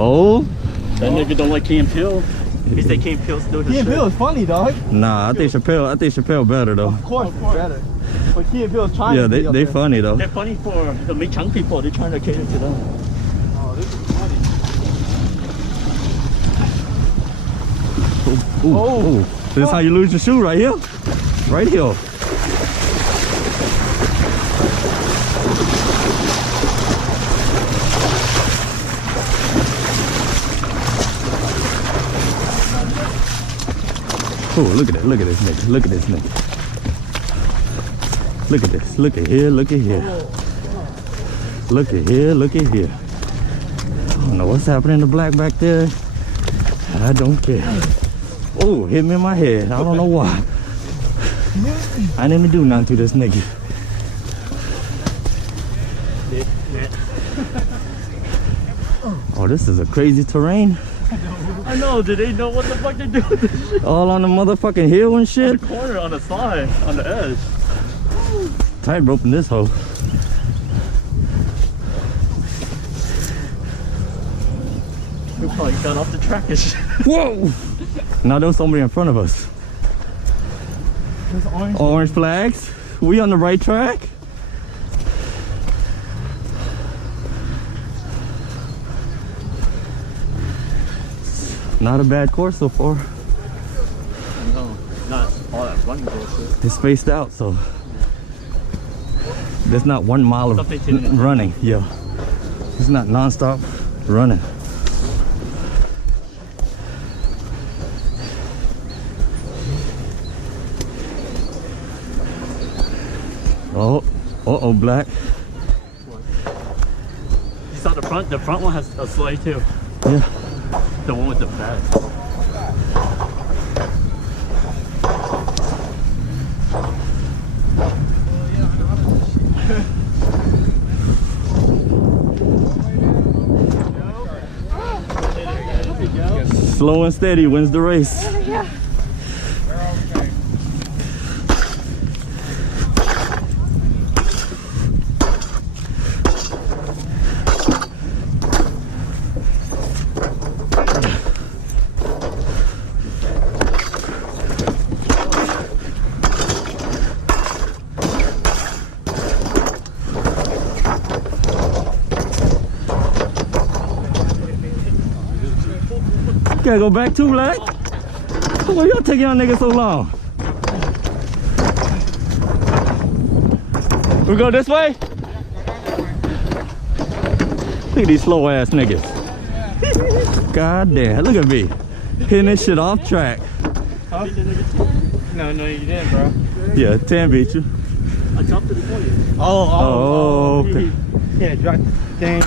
Oh? That nigga don't like Key and Peele. He say Key and Peele still his Key and shit. Peele is funny, dog. Nah, I think Chappelle better though. Of course, it's better. But Key and Peele is trying to be up they there. funny though. They're funny for the Mechang people. They're trying to cater to them. Oh, this is funny. Ooh, ooh. This is how you lose your shoe right here. Right here. Oh, look at this nigga. Look at this nigga. Look at this. Look at here. Look at here. Look at here. Look at here. I don't know what's happening to Black back there. I don't care. Oh, hit me in my head. I don't know why. I didn't even do nothing to this nigga. Oh, this is a crazy terrain. I know. Do they know what the fuck they do with this shit? All on the motherfucking hill and shit. On the corner, on the side, on the edge. Tight rope in this hole. We probably got off the track and shit. Whoa! Now there's somebody in front of us. There's Orange flags. We on the right track. Not a bad course so far. No, not all that fun bullshit. It's spaced out, so there's not 1 mile of running. Yeah, it's not non-stop running. Oh, uh-oh, Black. You saw the front? The front one has a sleigh too. Yeah. The one with the flag. Slow and steady wins the race. Yeah. Gotta go back too, Black. Why y'all taking y'all niggas so long? We go this way? Look at these slow ass niggas. God damn, look at me. Hitting this shit off track. Huh? No, you didn't, bro. Yeah, 10 beat you. I jumped to the 20. Oh, okay. Yeah, drop. Dang.